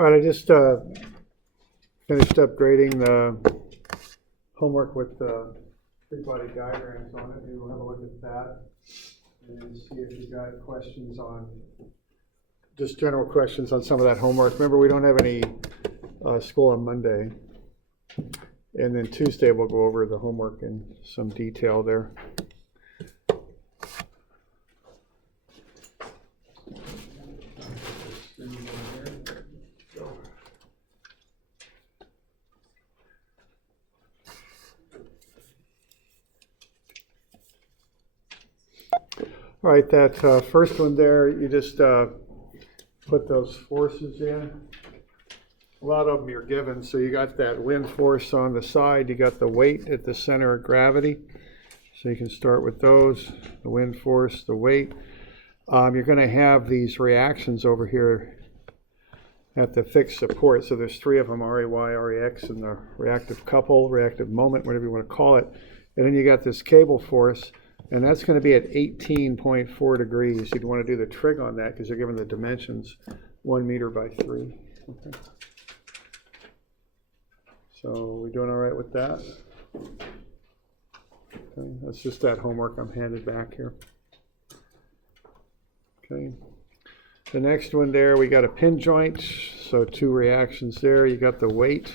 All right, I just finished up grading the homework with the free body diagrams on it. Maybe we'll have a look at that and then see if you got questions on, just general questions on some of that homework. Remember, we don't have any school on Monday. And then Tuesday we'll go over the homework in some detail there. All right, that first one there, you just put those forces in. A lot of them you're given, so you got that wind force on the side, you got the weight at the center of gravity. So you can start with those, the wind force, the weight. You're going to have these reactions over here at the fixed support. So there's three of them, RAY, RAX, and the reactive couple, reactive moment, whatever you want to call it. And then you got this cable force, and that's going to be at 18.4 degrees. You'd want to do the trig on that because you're given the dimensions, 1 meter by 3. Okay. So we doing all right with that? Okay, that's just that homework I'm handed back here. Okay. The next one there, we got a pin joint, so two reactions there. You got the weight,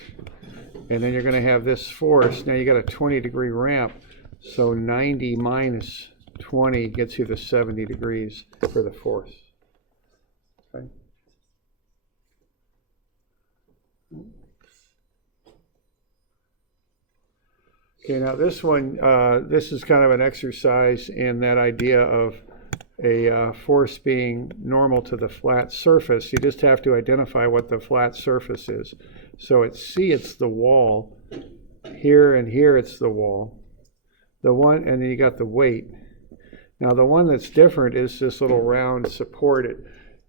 and then you're going to have this force. Now you got a 20-degree ramp, so 90 minus 20 gets you to 70 degrees for the force. Okay. Okay, now this one, this is kind of an exercise in that idea of a force being normal to the flat surface. You just have to identify what the flat surface is. So at C, it's the wall. Here and here, it's the wall. The one, and then you got the weight. Now the one that's different is this little round support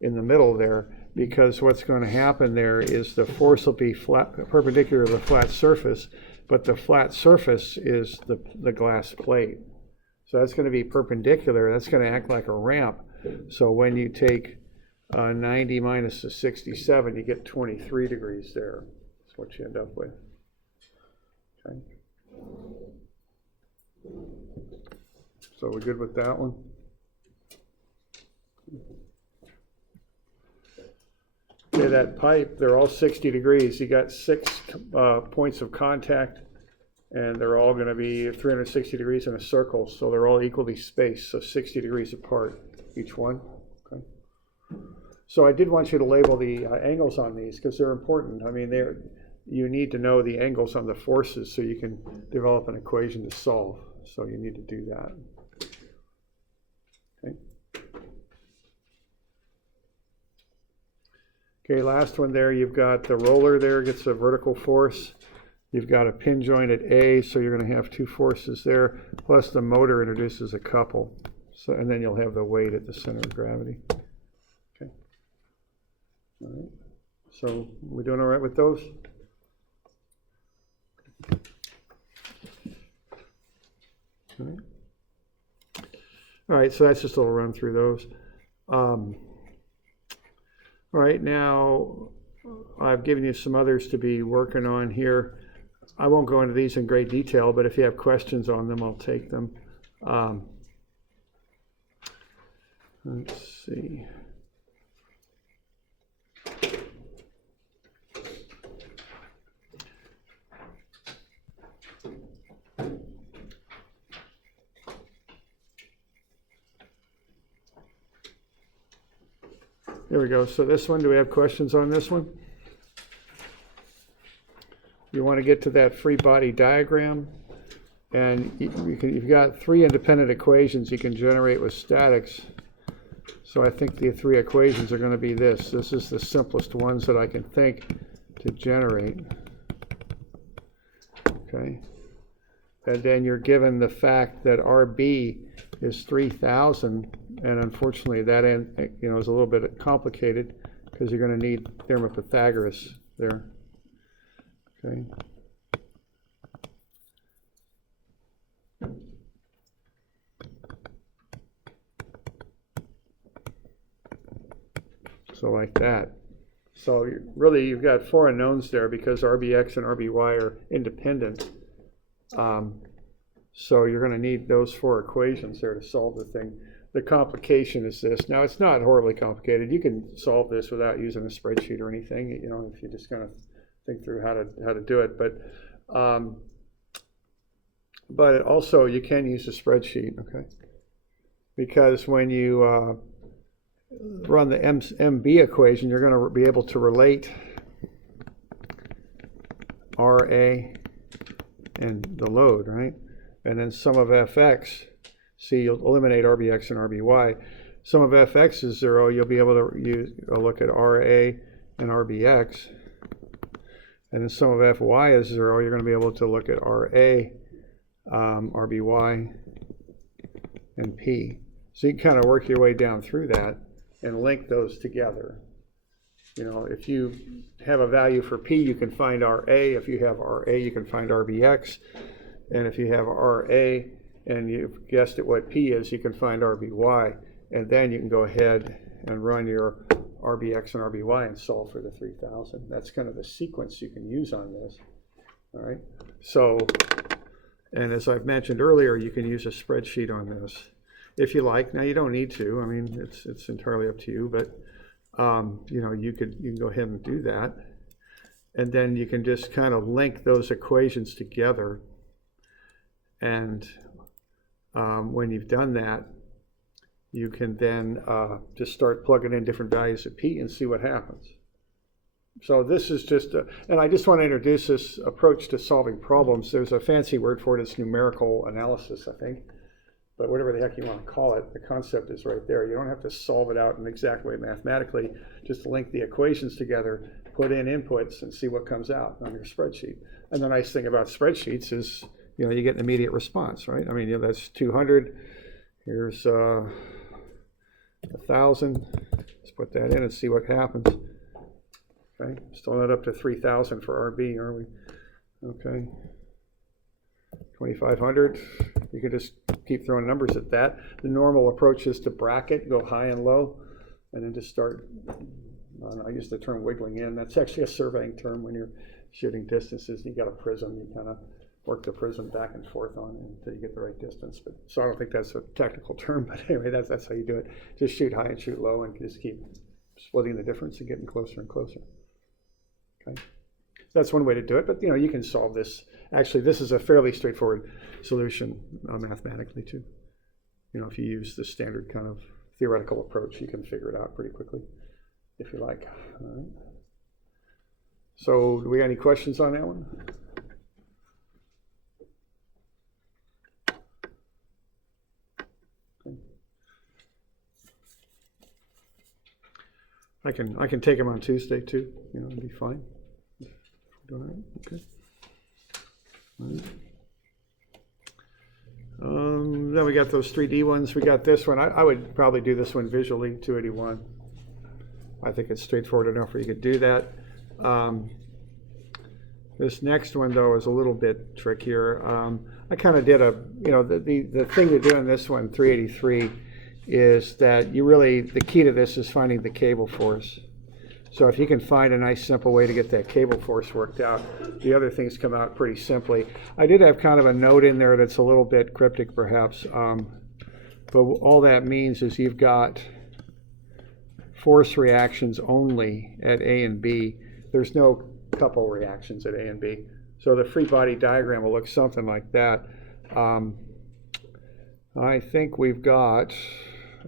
in the middle there, because what's going to happen there is the force will be flat, perpendicular to the flat surface, but the flat surface is the glass plate. So that's going to be perpendicular. That's going to act like a ramp. So when you take 90 minus the 67, you get 23 degrees there. That's what you end up with. Okay. So we're good with that one? Okay, that pipe, they're all 60 degrees. You got 6 points of contact, and they're all going to be 360 degrees in a circle, so they're all equally spaced, so 60 degrees apart, each one. Okay. So I did want you to label the angles on these, because they're important. I mean, you need to know the angles on the forces so you can develop an equation to solve. So you need to do that. Okay. Okay, last one there, you've got the roller there, gets a vertical force. You've got a pin joint at A, so you're going to have 2 forces there, plus the motor introduces a couple. So, and then you'll have the weight at the center of gravity. Okay. All right. So we doing all right with those? All right. All right, so that's just a little run through those. All right, now I've given you some others to be working on here. I won't go into these in great detail, but if you have questions on them, I'll take them. Let's see. There we go. So this one, do we have questions on this one? You want to get to that free body diagram, and you've got 3 independent equations you can generate with statics. So I think the 3 equations are going to be this. This is the simplest ones that I can think to generate. Okay. And then you're given the fact that RB is 3,000, and unfortunately that is a little bit complicated because you're going to need Theorem of Pythagoras there. Okay. So like that. So really, you've got 4 unknowns there because RBX and RBY are independent. So you're going to need those 4 equations there to solve the thing. The complication is this. Now, it's not horribly complicated. You can solve this without using a spreadsheet or anything, you know, if you just kind of think through how to do it. But also you can use a spreadsheet, okay? Because when you run the MB equation, you're going to be able to relate RA and the load, right? And then sum of fx, see, you'll eliminate RBX and RBY. Sum of fx is 0, you'll be able to look at RA and RBX. And then sum of fy is 0, you're going to be able to look at RA, RBY, and P. So you can kind of work your way down through that and link those together. You know, if you have a value for P, you can find RA. If you have RA, you can find RBX. And if you have RA and you've guessed at what P is, you can find RBY. And then you can go ahead and run your RBX and RBY and solve for the 3000. That's kind of the sequence you can use on this. All right. So, and as I've mentioned earlier, you can use a spreadsheet on this if you like. Now, you don't need to. I mean, it's entirely up to you. But you know, you can go ahead and do that, and then you can just kind of link those equations together. And when you've done that, you can then just start plugging in different values of P and see what happens. So this is just, and I just want to introduce this approach to solving problems. There's a fancy word for it. It's numerical analysis, I think. But whatever the heck you want to call it, the concept is right there. You don't have to solve it out in an exact way mathematically. Just link the equations together, put in inputs, and see what comes out on your spreadsheet. And the nice thing about spreadsheets is, you know, you get an immediate response, right? I mean, you know, that's 200. Here's 1,000. Let's put that in and see what happens. Okay, still not up to 3,000 for RB, are we? Okay. 2,500. You can just keep throwing numbers at that. The normal approach is to bracket, go high and low, and then just start, I use the term wiggling in. That's actually a surveying term when you're shooting distances. You got a prism, you kind of work the prism back and forth on it until you get the right distance. But so I don't think that's a technical term, but anyway, that's how you do it. Just shoot high and shoot low and just keep splitting the difference and getting closer and closer. Okay. That's one way to do it, but you know, you can solve this. Actually, this is a fairly straightforward solution mathematically too. You know, if you use the standard kind of theoretical approach, you can figure it out pretty quickly if you like. All right. So do we have any questions on that one? Okay. I can take them on Tuesday too. You know, it'd be fine. All right. Okay. All right. Then we got those 3D ones. We got this one. I would probably do this one visually, 281. I think it's straightforward enough where you could do that. This next one, though, is a little bit trickier. I kind of did you know, the thing to do in this one, 383, is that the key to this is finding the cable force. So if you can find a nice simple way to get that cable force worked out, the other things come out pretty simply. I did have kind of a note in there that's a little bit cryptic perhaps, but all that means is you've got force reactions only at A and B. There's no couple reactions at A and B. So the free body diagram will look something like that. I think we've got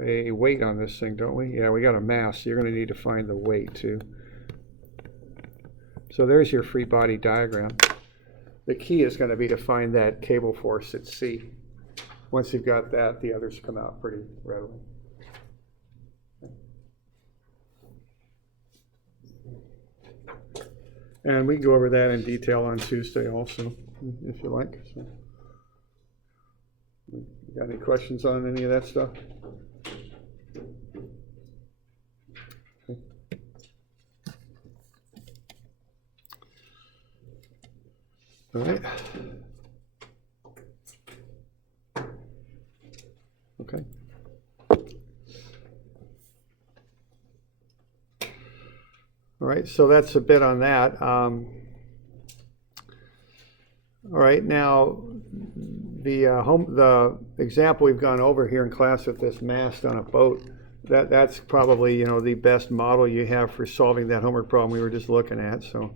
a weight on this thing, don't we? Yeah, we got a mass, so you're going to need to find the weight too. So there's your free body diagram. The key is going to be to find that cable force at C. Once you've got that, the others come out pretty readily. And we can go over that in detail on Tuesday also, if you like. So, you got any questions on any of that stuff? All right. Okay. All right, so that's a bit on that. All right, now the example we've gone over here in class with this mast on a boat, that's probably the best model you have for solving that homework problem we were just looking at. So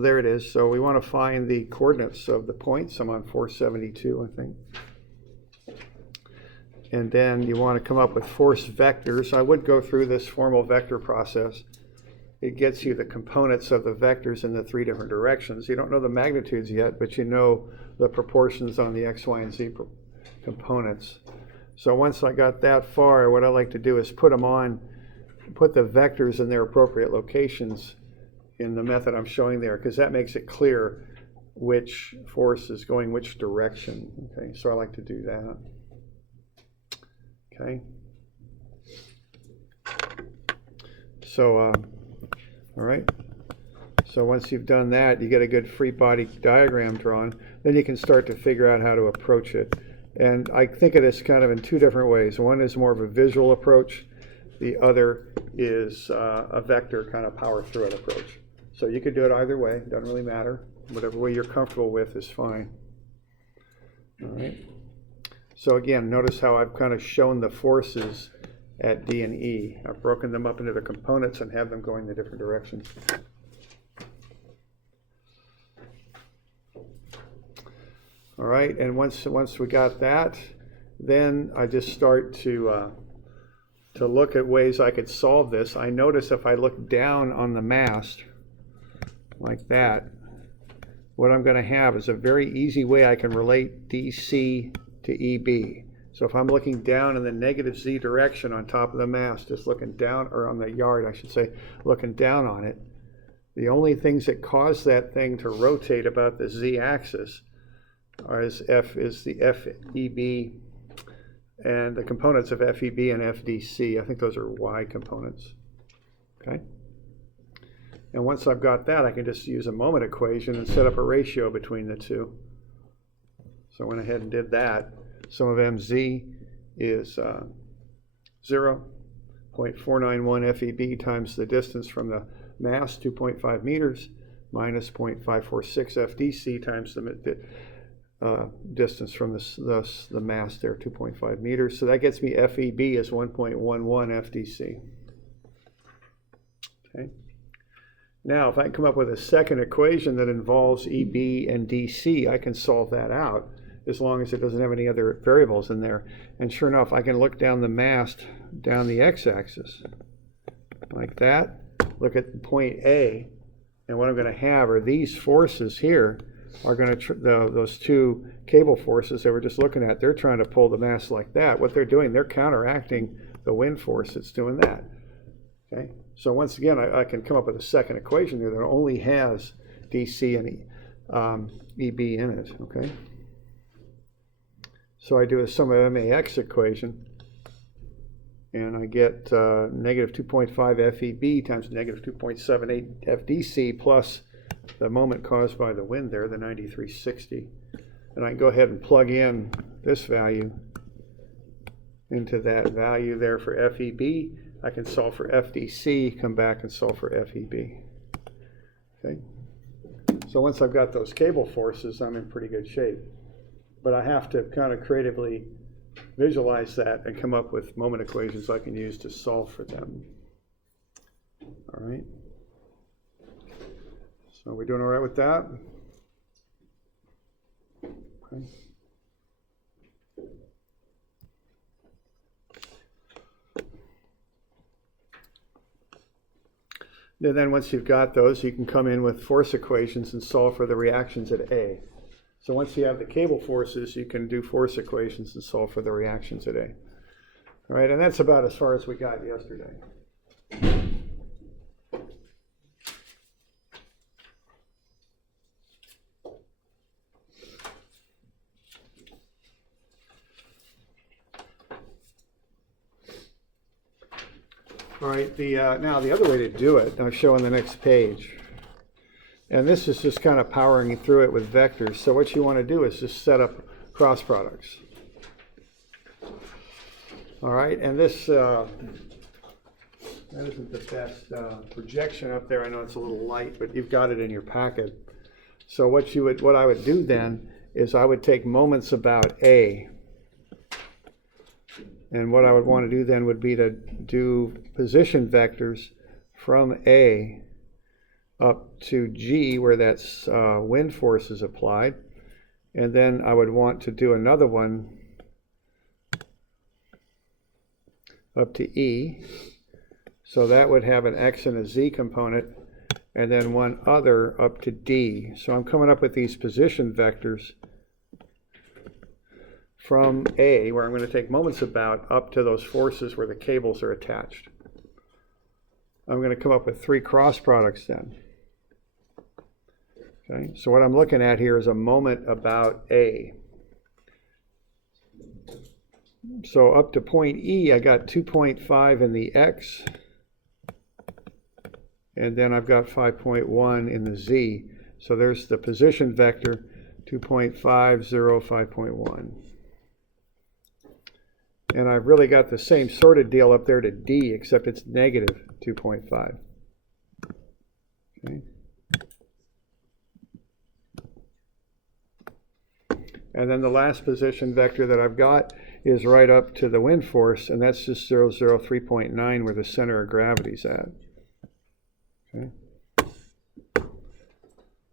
there it is. So we want to find the coordinates of the points. I'm on 472, I think. And then you want to come up with force vectors. I would go through this formal vector process. It gets you the components of the vectors in the 3 different directions. You don't know the magnitudes yet, but you know the proportions on the x, y, and z components. So once I got that far, what I like to do is put the vectors in their appropriate locations in the method I'm showing there, because that makes it clear which force is going which direction. Okay, so I like to do that. Okay. So, all right. So once you've done that, you get a good free body diagram drawn, then you can start to figure out how to approach it. And I think of this kind of in 2 different ways. One is more of a visual approach. The other is a vector kind of power through it approach. So you could do it either way. It doesn't really matter. Whatever way you're comfortable with is fine. All right. So again, notice how I've kind of shown the forces at D and E. I've broken them up into the components and have them going in different directions. All right, and once we got that, then I just start to look at ways I could solve this. I notice if I look down on the mast like that, what I'm going to have is a very easy way I can relate DC to EB. So if I'm looking down in the negative Z direction on top of the mast, just looking down, or on the yard, I should say, looking down on it, the only things that cause that thing to rotate about the Z axis is the FEB and the components of FEB and FDC. I think those are Y components. Okay. And once I've got that, I can just use a moment equation and set up a ratio between the two. So I went ahead and did that. Sum of MZ is 0.491 FEB times the distance from the mast, 2.5 meters, minus 0.546 FDC times the distance from the mast there, 2.5 meters. So that gets me FEB as 1.11 FDC. Okay. Now, if I can come up with a second equation that involves EB and DC, I can solve that out as long as it doesn't have any other variables in there. And sure enough, I can look down the mast, down the x-axis, like that. Look at point A, and what I'm going to have are these forces here are going to, those 2 cable forces that we're just looking at, they're trying to pull the mast like that. What they're doing, they're counteracting the wind force that's doing that. Okay. So once again, I can come up with a second equation here that only has DC and EB in it, okay? So I do a sum of MAX equation, and I get negative 2.5 FEB times negative 2.78 FDC plus the moment caused by the wind there, the 9360. And I can go ahead and plug in this value into that value there for FEB. I can solve for FDC, come back and solve for FEB. Okay. So once I've got those cable forces, I'm in pretty good shape. But I have to kind of creatively visualize that and come up with moment equations I can use to solve for them. All right. So are we doing all right with that? Okay. And then once you've got those, you can come in with force equations and solve for the reactions at A. So once you have the cable forces, you can do force equations and solve for the reactions at A. All right, and that's about as far as we got yesterday. All right, now the other way to do it, I'll show on the next page. And this is just kind of powering through it with vectors. So what you want to do is just set up cross products. All right, and this That isn't the best projection up there. I know it's a little light, but you've got it in your packet. So what I would do then is I would take moments about A. And what I would want to do then would be to do position vectors from A up to G, where that's wind force is applied. And then I would want to do another one up to E. So that would have an X and a Z component, and then one other up to D. So I'm coming up with these position vectors from A, where I'm going to take moments about, up to those forces where the cables are attached. I'm going to come up with 3 cross products then. Okay, so what I'm looking at here is a moment about A. So up to point E, I got 2.5 in the X, and then I've got 5.1 in the Z. So there's the position vector, 2.5, 0, 5.1. And I've really got the same sort of deal up there to D, except it's negative 2.5. Okay. And then the last position vector that I've got is right up to the wind force, and that's just 0, 0, 3.9, where the center of gravity's at. Okay.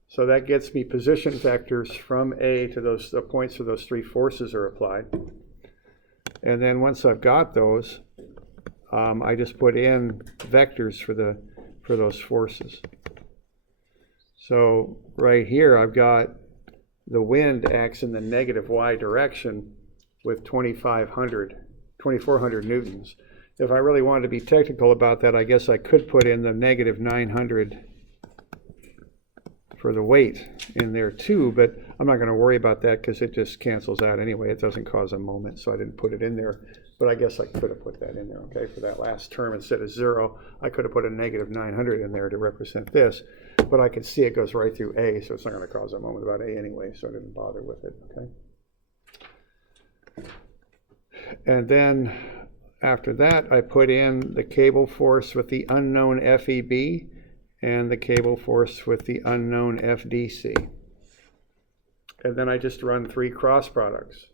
So that gets me position vectors from A to the points where those 3 forces are applied. And then once I've got those, I just put in vectors for those forces. So right here I've got the wind acts in the negative y direction with 2,400 newtons. If I really wanted to be technical about that, I guess I could put in the negative 900 for the weight in there too, but I'm not going to worry about that because it just cancels out anyway. It doesn't cause a moment, so I didn't put it in there. But I guess I could have put that in there, okay? For that last term, instead of 0, I could have put a negative 900 in there to represent this. But I can see it goes right through A, so it's not going to cause a moment about A anyway, so I didn't bother with it, okay? And then after that, I put in the cable force with the unknown FEB and the cable force with the unknown FDC. And then I just run 3 cross products,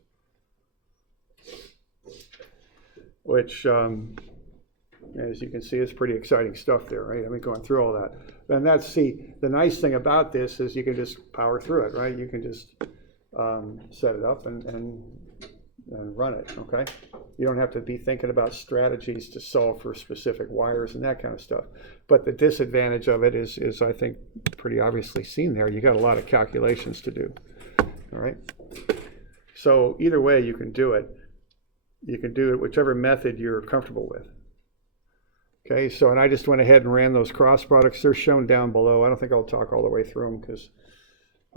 which, as you can see, is pretty exciting stuff there, right? I mean, going through all that. And that's, see, the nice thing about this is you can just power through it, right? You can just set it up and run it, okay? You don't have to be thinking about strategies to solve for specific wires and that kind of stuff. But the disadvantage of it is I think, pretty obviously seen there. You got a lot of calculations to do, all right? So either way you can do it. You can do it whichever method you're comfortable with. Okay, so, and I just went ahead and ran those cross products. They're shown down below. I don't think I'll talk all the way through them because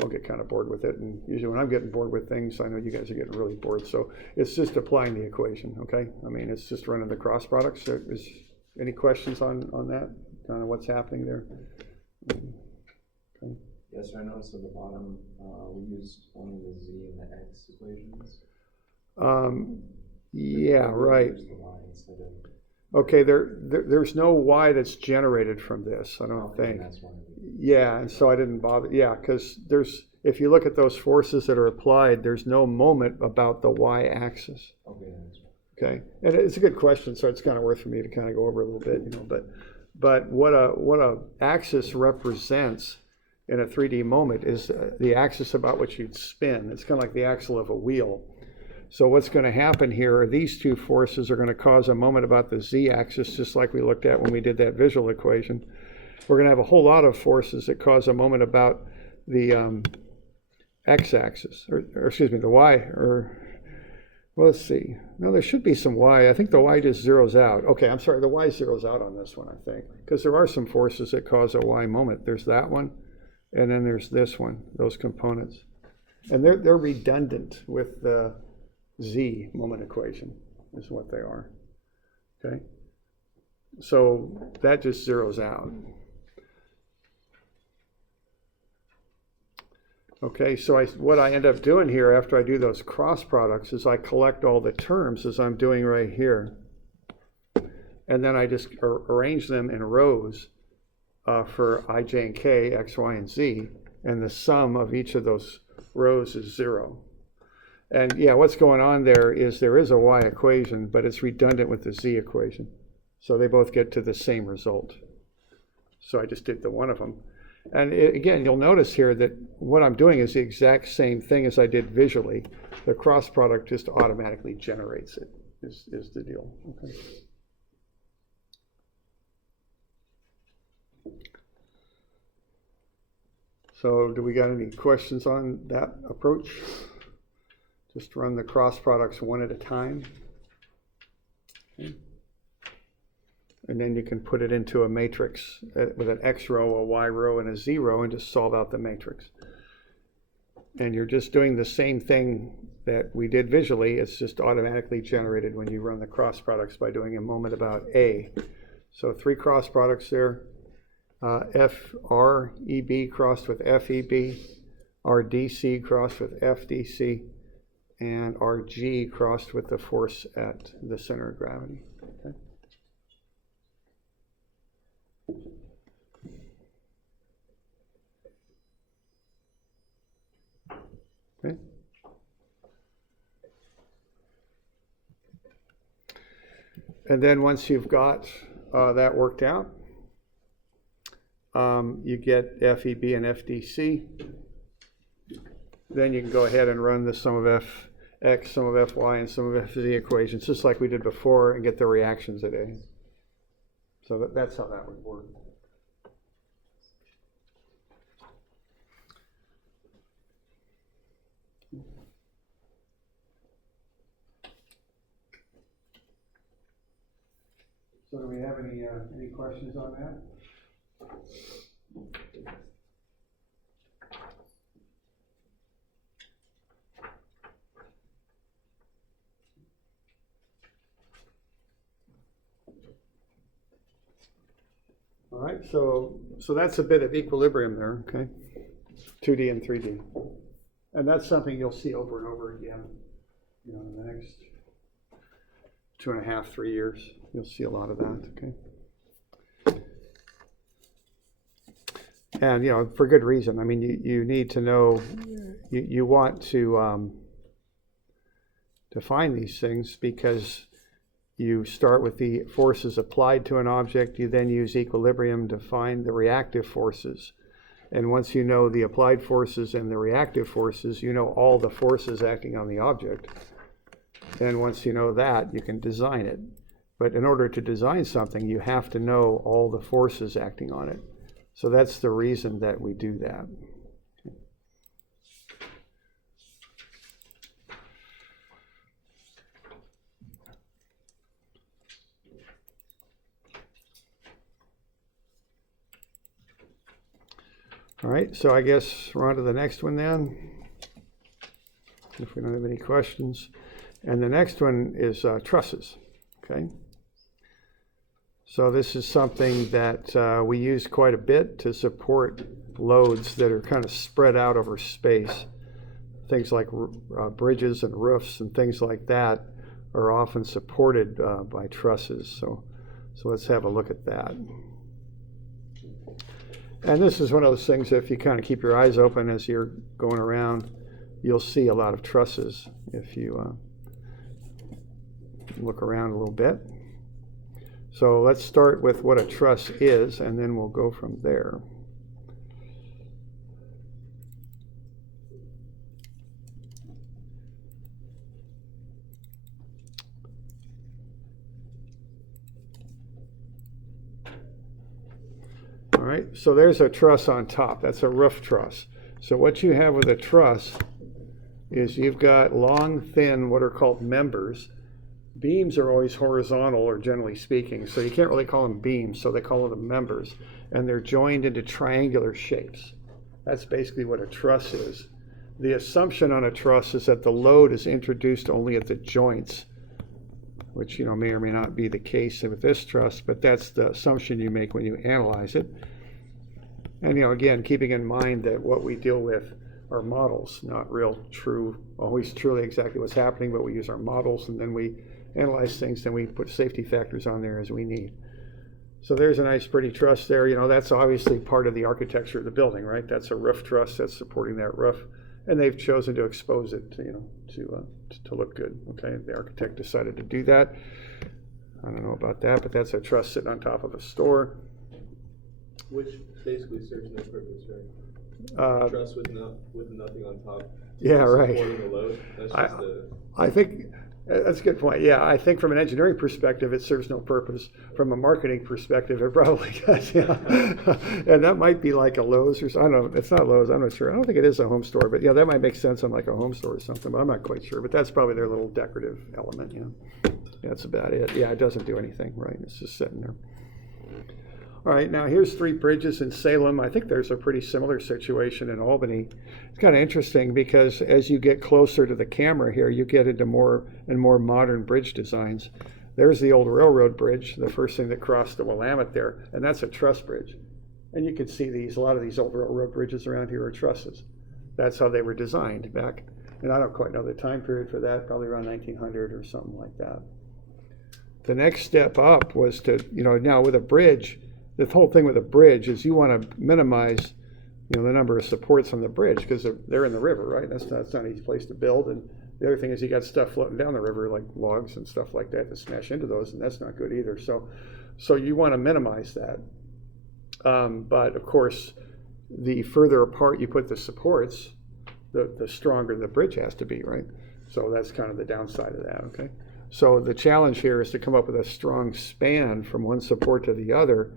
I'll get kind of bored with it. And usually when I'm getting bored with things, I know you guys are getting really bored. So it's just applying the equation, okay? I mean, it's just running the cross products. So is any questions on that? Kind of what's happening there? Okay. Yes, I noticed at the bottom we used only the z and the x equations. Yeah, right. Okay, there's no y that's generated from this, I don't think. Yeah, and so I didn't bother. Yeah, because if you look at those forces that are applied, there's no moment about the y-axis. Okay, and it's a good question, so it's kind of worth for me to kind of go over a little bit, you know. But what a axis represents in a 3D moment is the axis about which you'd spin. It's kind of like the axle of a wheel. So what's going to happen here are these 2 forces are going to cause a moment about the z-axis, just like we looked at when we did that visual equation. We're going to have a whole lot of forces that cause a moment about the x-axis, or excuse me, the y, or, well, let's see. No, there should be some y. I think the y just zeroes out. Okay, I'm sorry, the y zeroes out on this one, I think, because there are some forces that cause a y moment. There's that one, and then there's this one, those components. And they're redundant with the z moment equation is what they are, okay? So that just zeroes out. Okay, so what I end up doing here after I do those cross products is I collect all the terms as I'm doing right here. and then I just arrange them in rows for I, j, and k, x, y, and z, and the sum of each of those rows is 0. And yeah, what's going on there is a y equation, but it's redundant with the z equation. So they both get to the same result. So I just did the one of them. And again, you'll notice here that what I'm doing is the exact same thing as I did visually. The cross product just automatically generates it, is the deal. Okay. So do we got any questions on that approach? Just run the cross products one at a time. Okay. And then you can put it into a matrix with an x row, a y row, and a z row, and just solve out the matrix. And you're just doing the same thing that we did visually. It's just automatically generated when you run the cross products by doing a moment about A. So 3 cross products there. FREB crossed with FEB, RDC crossed with FDC, and RG crossed with the force at the center of gravity. Okay. Okay. And then once you've got that worked out, you get FEB and FDC. Then you can go ahead and run the sum of fx, sum of fy, and sum of fz equations, just like we did before, and get the reactions at A. So that's how that would work. So do we have any questions on that? All right, so that's a bit of equilibrium there, okay? 2D and 3D. And that's something you'll see over and over again, you know, in the next 2.5, 3 years. You'll see a lot of that, okay? And, you know, for good reason. I mean, you need to know, you want to define these things because you start with the forces applied to an object. You then use equilibrium to find the reactive forces. And once you know the applied forces and the reactive forces, you know all the forces acting on the object. Then once you know that, you can design it. But in order to design something, you have to know all the forces acting on it. So that's the reason that we do that. All right, so I guess we're on to the next one then, if we don't have any questions. And the next one is trusses, okay? So this is something that we use quite a bit to support loads that are kind of spread out over space. Things like bridges and roofs and things like that are often supported by trusses. So let's have a look at that. And this is one of those things, if you kind of keep your eyes open as you're going around, you'll see a lot of trusses if you look around a little bit. So let's start with what a truss is, and then we'll go from there. All right, so there's a truss on top. That's a roof truss. So what you have with a truss is you've got long, thin, what are called members. Beams are always horizontal, or generally speaking, so you can't really call them beams, so they call them members. And they're joined into triangular shapes. That's basically what a truss is. The assumption on a truss is that the load is introduced only at the joints, which, you know, may or may not be the case with this truss, but that's the assumption you make when you analyze it. And, you know, again, keeping in mind that what we deal with are models, not real true, always truly exactly what's happening, but we use our models, and then we analyze things, then we put safety factors on there as we need. So there's a nice pretty truss there. You know, that's obviously part of the architecture of the building, right? That's a roof truss that's supporting that roof. And they've chosen to expose it to, you know, to look good, okay? The architect decided to do that. I don't know about that, but that's a truss sitting on top of a store. Which basically serves no purpose, right? Truss with nothing on top. Yeah, right. Supporting the load. That's just I think that's a good point. Yeah, I think from an engineering perspective, it serves no purpose. From a marketing perspective, it probably does. Yeah, and that might be like a Lowe's or something. I don't know. It's not Lowe's. I'm not sure. I don't think it is a home store, but yeah, that might make sense on like a home store or something. But I'm not quite sure. But that's probably their little decorative element. Yeah, that's about it. Yeah, it doesn't do anything, right? It's just sitting there. All right, now here's 3 bridges in Salem. I think there's a pretty similar situation in Albany. It's kind of interesting because as you get closer to the camera here, you get into more and more modern bridge designs. There's the old railroad bridge, the first thing that crossed the Willamette there, and that's a truss bridge. And you can see a lot of these old railroad bridges around here are trusses. That's how they were designed back, and I don't quite know the time period for that, probably around 1900 or something like that. The next step up was to, you know, now with a bridge, the whole thing with a bridge is you want to minimize, you know, the number of supports on the bridge because they're in the river, right? That's not an easy place to build. And the other thing is you got stuff floating down the river like logs and stuff like that smash into those, and that's not good either. So you want to minimize that. But of course, the further apart you put the supports, the stronger the bridge has to be, right? So that's kind of the downside of that, okay? So the challenge here is to come up with a strong span from one support to the other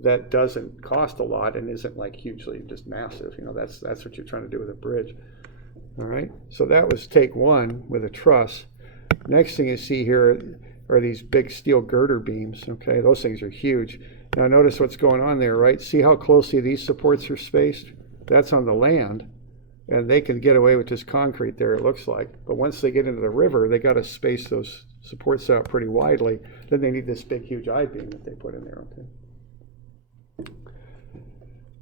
that doesn't cost a lot and isn't like hugely just massive. You know, that's what you're trying to do with a bridge. All right, so that was take 1 with a truss. Next thing you see here are these big steel girder beams. Okay, those things are huge. Now notice what's going on there, right? See how closely these supports are spaced? That's on the land, and they can get away with just concrete there, it looks like. But once they get into the river, they got to space those supports out pretty widely. Then they need this big, huge I-beam that they put in there, okay?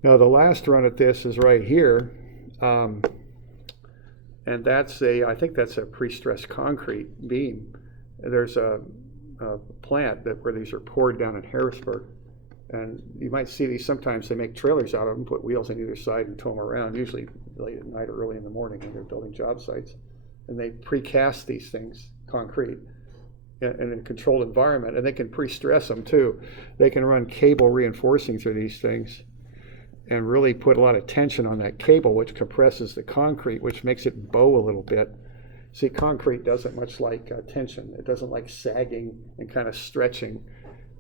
Now the last run at this is right here, and that's I think that's a pre-stressed concrete beam. There's a plant where these are poured down in Harrisburg, and you might see these sometimes. They make trailers out of them, put wheels on either side and tow them around, usually late at night or early in the morning when they're building job sites, and they precast these things, concrete, in a controlled environment, and they can pre-stress them too. They can run cable reinforcing through these things and really put a lot of tension on that cable, which compresses the concrete, which makes it bow a little bit. See, concrete doesn't much like tension. It doesn't like sagging and kind of stretching.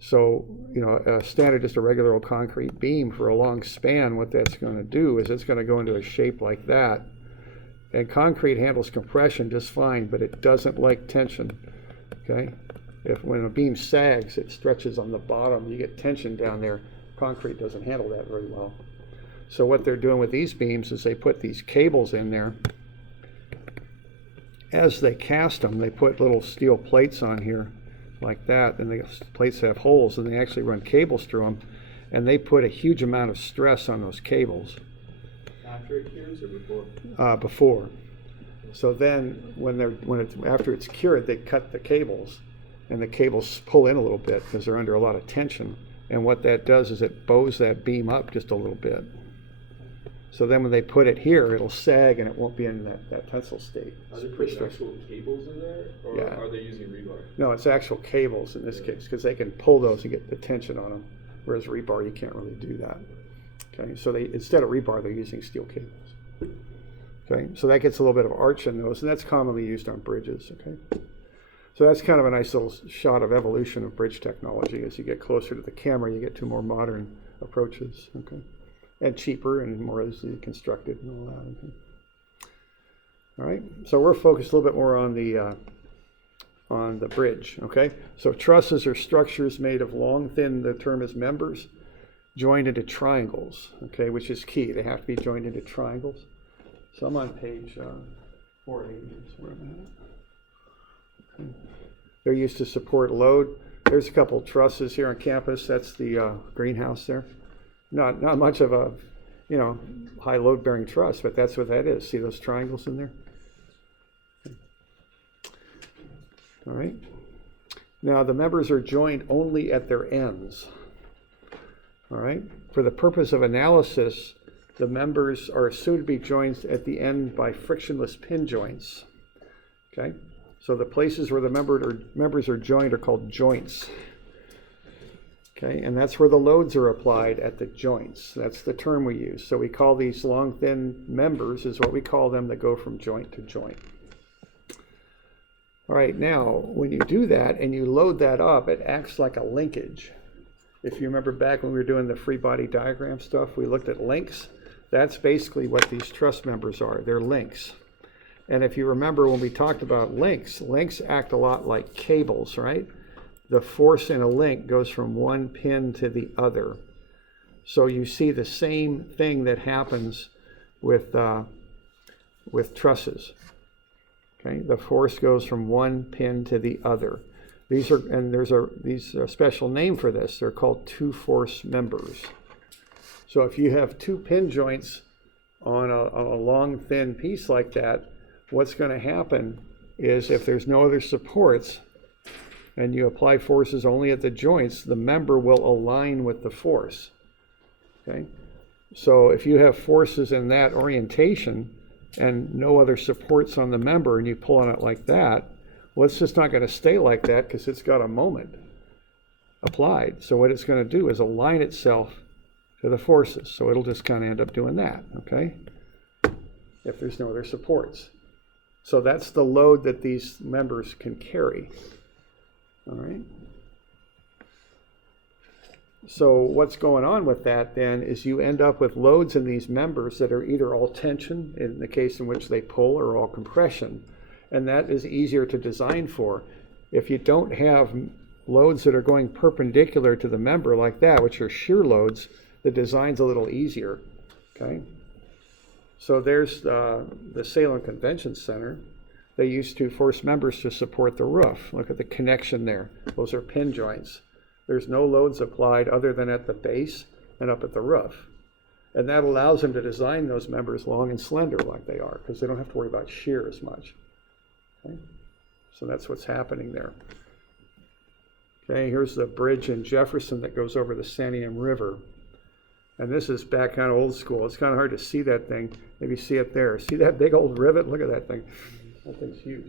So, you know, a standard, just a regular old concrete beam for a long span, what that's going to do is it's going to go into a shape like that. And concrete handles compression just fine, but it doesn't like tension. Okay, when a beam sags, it stretches on the bottom. You get tension down there. Concrete doesn't handle that very well. So what they're doing with these beams is they put these cables in there. As they cast them, they put little steel plates on here like that, and the plates have holes, and they actually run cables through them, and they put a huge amount of stress on those cables. After it cures or before? Before. So then after it's cured, they cut the cables, and the cables pull in a little bit because they're under a lot of tension. And what that does is it bows that beam up just a little bit. So then when they put it here, it'll sag and it won't be in that tensile state. Are they putting actual cables in there, or yeah. Are they using rebar? No, it's actual cables in this case because they can pull those and get the tension on them, whereas rebar, you can't really do that. Okay, so instead of rebar, they're using steel cables. Okay, so that gets a little bit of arch in those, and that's commonly used on bridges. Okay, so that's kind of a nice little shot of evolution of bridge technology. As you get closer to the camera, you get to more modern approaches. Okay, and cheaper and more easily constructed and all that. Okay. All right, so we're focused a little bit more on the bridge. Okay, so trusses are structures made of long, thin. The term is members joined into triangles. Okay, which is key. They have to be joined into triangles. So I'm on page 480. Okay. They're used to support load. There's a couple trusses here on campus. That's the greenhouse there. Not much of a, high load bearing truss, but that's what that is. See those triangles in there? Okay. All right. Now, the members are joined only at their ends. All right? For the purpose of analysis, the members are assumed to be joined at the end by frictionless pin joints. Okay? So the places where the members are joined are called joints. Okay? And that's where the loads are applied, at the joints. That's the term we use. So we call these long, thin members, is what we call them, that go from joint to joint. All right, now, when you do that and you load that up, it acts like a linkage. If you remember back when we were doing the free body diagram stuff, we looked at links. That's basically what these truss members are. They're links. And if you remember when we talked about links, links act a lot like cables, right? The force in a link goes from one pin to the other. So you see the same thing that happens with trusses. Okay? The force goes from one pin to the other. There's a special name for this. They're called two-force members. So if you have two pin joints on a long, thin piece like that, what's going to happen is if there's no other supports and you apply forces only at the joints, the member will align with the force. Okay? So if you have forces in that orientation and no other supports on the member and you pull on it like that, well, it's just not going to stay like that because it's got a moment applied. So what it's going to do is align itself to the forces. So it'll just kind of end up doing that, okay? If there's no other supports. So that's the load that these members can carry. All right? So what's going on with that then is you end up with loads in these members that are either all tension, in the case in which they pull, or all compression. And that is easier to design for. If you don't have loads that are going perpendicular to the member like that, which are shear loads, the design's a little easier, okay? So there's the Salem Convention Center. They use two-force members to support the roof. Look at the connection there. Those are pin joints. There's no loads applied other than at the base and up at the roof. And that allows them to design those members long and slender like they are, because they don't have to worry about shear as much. Okay? So that's what's happening there. Okay, here's the bridge in Jefferson that goes over the Santiam River. And this is back kind of old school. It's kind of hard to see that thing. Maybe you see it there. See that big old rivet? Look at that thing. That thing's huge.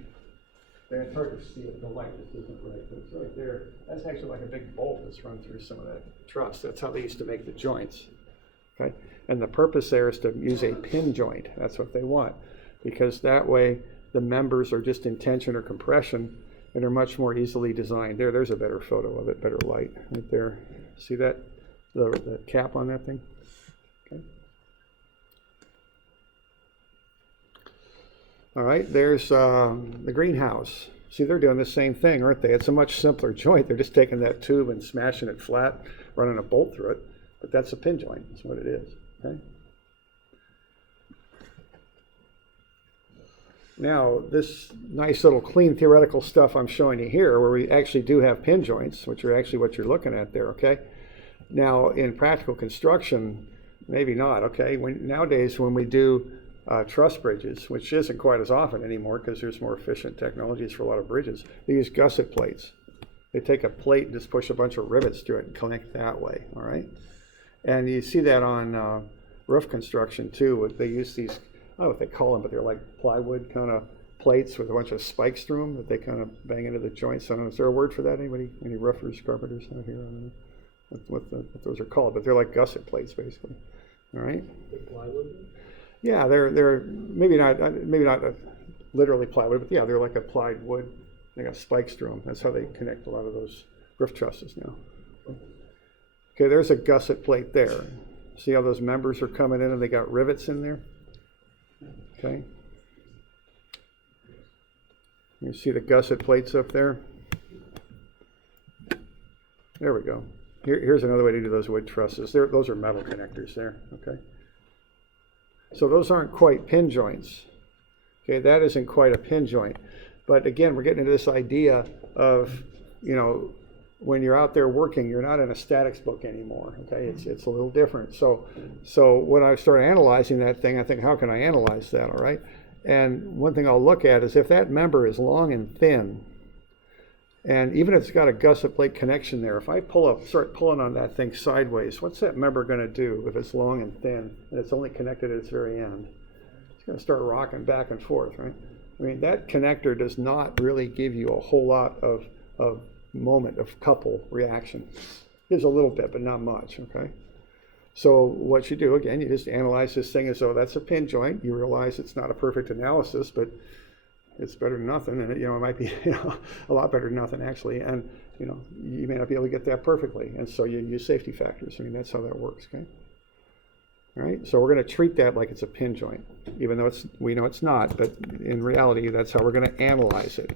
And it's hard to see it. The light just isn't right. But it's right there. That's actually like a big bolt that's run through some of that truss. That's how they used to make the joints. Okay? And the purpose there is to use a pin joint. That's what they want. Because that way the members are just in tension or compression and are much more easily designed. There's a better photo of it, better light right there. See that? The cap on that thing? Okay. All right, there's the greenhouse. See, they're doing the same thing, aren't they? It's a much simpler joint. They're just taking that tube and smashing it flat, running a bolt through it. But that's a pin joint. That's what it is. Okay. Now, this nice little clean theoretical stuff I'm showing you here, where we actually do have pin joints, which are actually what you're looking at there, okay? Now, in practical construction, maybe not, okay? Nowadays, when we do truss bridges, which isn't quite as often anymore because there's more efficient technologies for a lot of bridges, they use gusset plates. They take a plate and just push a bunch of rivets through it and connect that way, all right? And you see that on roof construction, too. They use these, I don't know what they call them, but they're like plywood kind of plates with a bunch of spikes through them that they kind of bang into the joints. I don't know, is there a word for that? Anybody? Any roofers, carpenters out here? I don't know what those are called, but they're like gusset plates, basically. All right? The plywood? Yeah, they're maybe not literally plywood, but yeah, they're like applied wood. They got spikes through them. That's how they connect a lot of those roof trusses now. Okay, there's a gusset plate there. See how those members are coming in and they got rivets in there? Okay. You see the gusset plates up there? There we go. Here's another way to do those wood trusses. Those are metal connectors there, okay? So those aren't quite pin joints. Okay, that isn't quite a pin joint. But again, we're getting into this idea of, you know, when you're out there working, you're not in a statics book anymore, okay? It's a little different. So when I started analyzing that thing, I think, how can I analyze that, all right? And one thing I'll look at is if that member is long and thin, And even if it's got a gusset plate connection there, if I start pulling on that thing sideways, what's that member going to do if it's long and thin and it's only connected at its very end? It's going to start rocking back and forth, right? I mean, that connector does not really give you a whole lot of moment of couple reaction. It gives a little bit, but not much, okay? So what you do, again, you just analyze this thing as though that's a pin joint. You realize it's not a perfect analysis, but it's better than nothing, and it might be a lot better than nothing actually, and you may not be able to get that perfectly, and so you use safety factors. I mean, that's how that works. Okay. All right. So we're going to treat that like it's a pin joint, even though we know it's not, but in reality, that's how we're going to analyze it.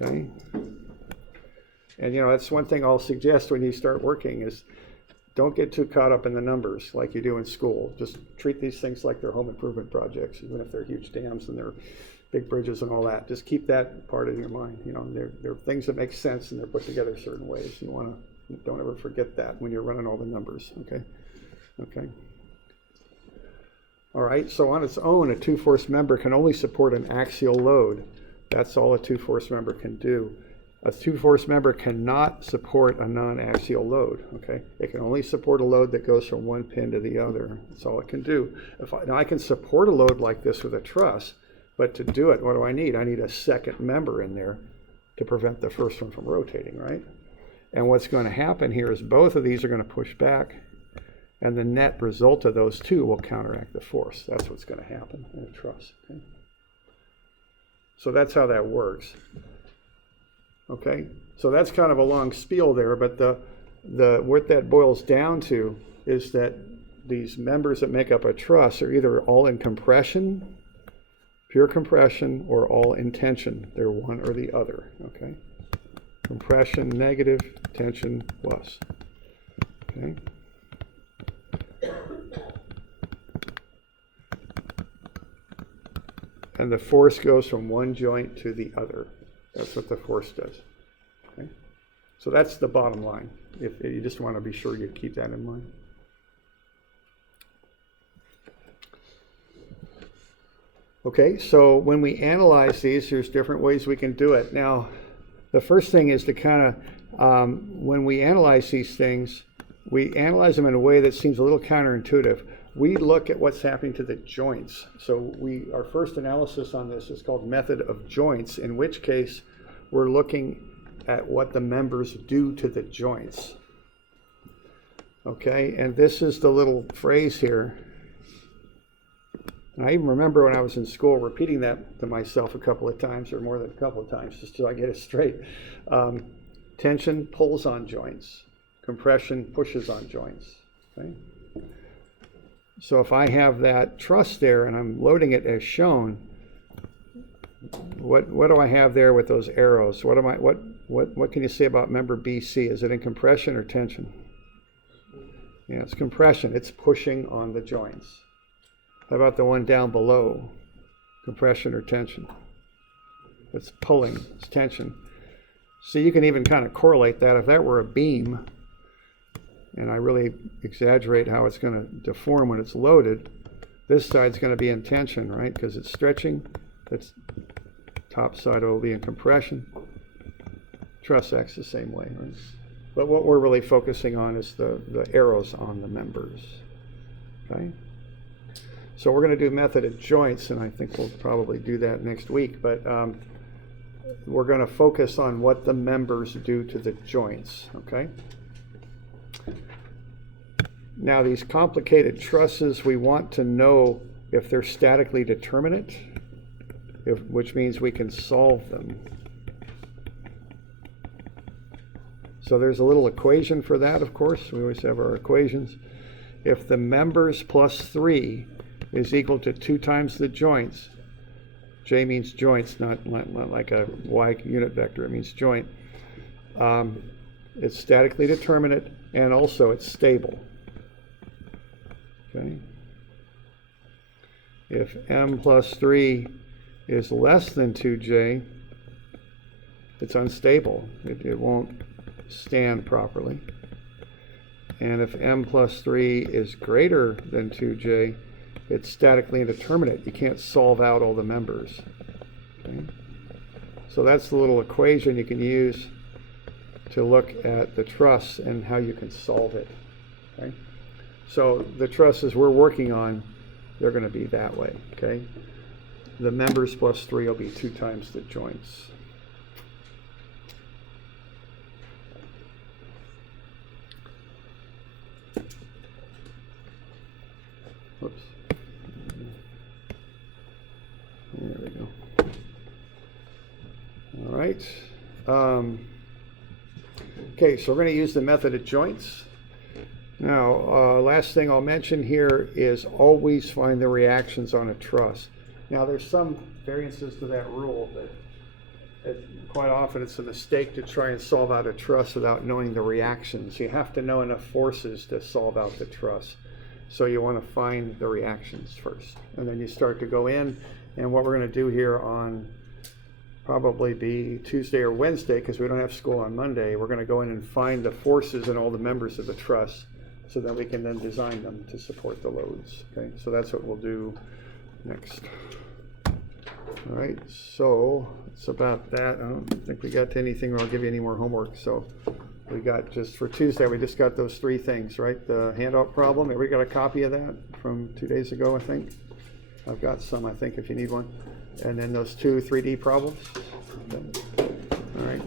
Okay. And that's one thing I'll suggest when you start working is don't get too caught up in the numbers like you do in school. Just treat these things like they're home improvement projects, even if they're huge dams and they're big bridges and all that. Just keep that part in your mind. They're things that make sense and they're put together certain ways. Don't ever forget that when you're running all the numbers. Okay. All right. So on its own, a two-force member can only support an axial load. That's all a two-force member can do. A two-force member cannot support a non-axial load. Okay. It can only support a load that goes from one pin to the other. That's all it can do. Now I can support a load like this with a truss. But to do it, what do I need? I need a second member in there to prevent the first one from rotating, right? And what's going to happen here is both of these are going to push back, and the net result of those two will counteract the force. That's what's going to happen in a truss. Okay? So that's how that works. Okay? So that's kind of a long spiel there, but what that boils down to is that these members that make up a truss are either all in compression, pure compression, or all in tension. They're one or the other, okay? Compression negative, tension plus, okay? And the force goes from one joint to the other. That's what the force does, okay? So that's the bottom line. If you just want to be sure you keep that in mind. Okay, so when we analyze these, there's different ways we can do it. Now, the first thing is to kind of, when we analyze these things, we analyze them in a way that seems a little counterintuitive. We look at what's happening to the joints. So our first analysis on this is called method of joints, in which case we're looking at what the members do to the joints. Okay, and this is the little phrase here. And I even remember when I was in school repeating that to myself a couple of times, or more than a couple of times, just so I get it straight. Tension pulls on joints. Compression pushes on joints. Okay? So if I have that truss there and I'm loading it as shown, what do I have there with those arrows? What can you say about member BC? Is it in compression or tension? Yeah, it's compression. It's pushing on the joints. How about the one down below? Compression or tension? It's pulling, it's tension. So you can even kind of correlate that. If that were a beam, and I really exaggerate how it's going to deform when it's loaded, this side's going to be in tension, right? Because it's stretching. That's top side will be in compression. Truss acts the same way, right? But what we're really focusing on is the arrows on the members, okay? So we're going to do method of joints, and I think we'll probably do that next week, but we're going to focus on what the members do to the joints, okay? Now these complicated trusses, we want to know if they're statically determinate, which means we can solve them. So there's a little equation for that, of course. We always have our equations. If the members plus 3 is equal to 2 times the joints, J means joints, not like a Y unit vector, it means joint. It's statically determinate, and also it's stable. Okay. If M plus 3 is less than 2J, it's unstable. It won't stand properly. And if M plus 3 is greater than 2J, it's statically indeterminate. You can't solve out all the members. Okay? So that's the little equation you can use to look at the truss and how you can solve it. Okay? So the trusses we're working on, they're going to be that way. Okay? The members plus 3 will be 2 times the joints. Whoops. There we go. All right. Okay, so we're going to use the method of joints. Now, last thing I'll mention here is always find the reactions on a truss. Now, there's some variances to that rule, but quite often it's a mistake to try and solve out a truss without knowing the reactions. You have to know enough forces to solve out the truss. So you want to find the reactions first. And then you start to go in, and what we're going to do here on probably be Tuesday or Wednesday, because we don't have school on Monday, we're going to go in and find the forces in all the members of the truss so that we can then design them to support the loads. Okay, so that's what we'll do next. All right, so it's about that. I don't think we got to anything where I'll give you any more homework. So we got just for Tuesday, we just got those 3 things, right? The handout problem, everybody got a copy of that from 2 days ago, I think. I've got some, I think, if you need one. And then those 2 3D problems. Okay. All right.